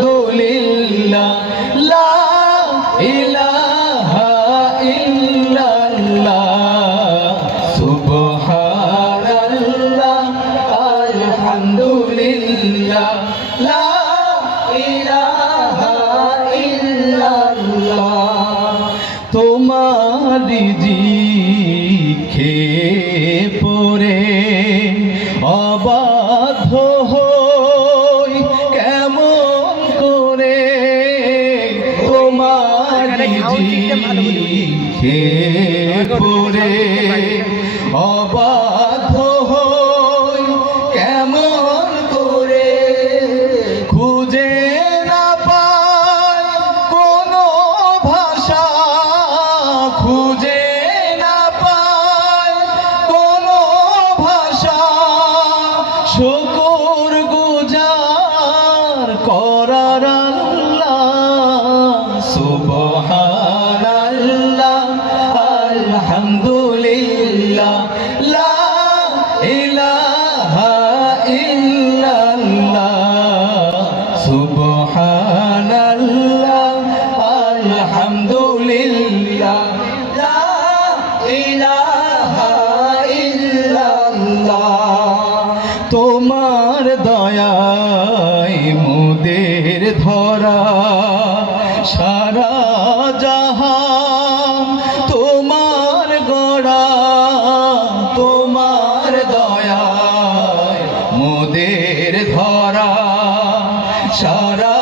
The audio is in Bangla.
আলহামদুলিল্লাহ লা ইলাহা ইল্লাল্লাহ সুবহানাল্লাহ আলহামদুলিল্লাহ লা ইলাহা ইল্লাল্লাহ তোমারি জিখে পড়ে অবাধ্য হই কেমন করে তোমারি জিখে পড়ে অবাধ্য হই কেমন করে খুঁজে না পাই কোনো ভাষা খুঁজে না পাই কোনো ভাষা শুকর গুজার করার আল্লাহ সুবহানাল্লাহ আলহামদুলিল্লাহ লা ইলাহা ইল্লাল্লাহ সুবহানাল্লাহ আলহামদুলিল্লাহ লা ইলাহা ইল্লাল্লাহ তোমার দয়ায় মোদের ধরা সারা জাহান তোমার গড়া তোমার দয়ায় মোদের ধরা সারা